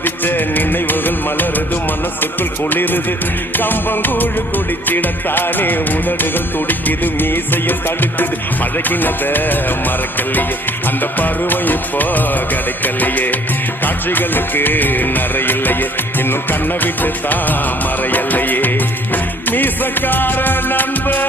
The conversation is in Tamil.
குதிச்ச நினைவுகள் மலருது, மனசுக்குள் குளிருது. கம்பங்கூழு குடிச்சிடத்தானே உதடுகள் துடிக்குது, மீசையும் தடுக்குது. பழகினத மறக்கலையே, அந்த பருவம் இப்போ கிடைக்கலையே. காட்சிகளுக்கு நிறையில்லையே, இன்னும் கண்ணை விட்டு தான் மறையல்லையே. மீசக்கார நண்பா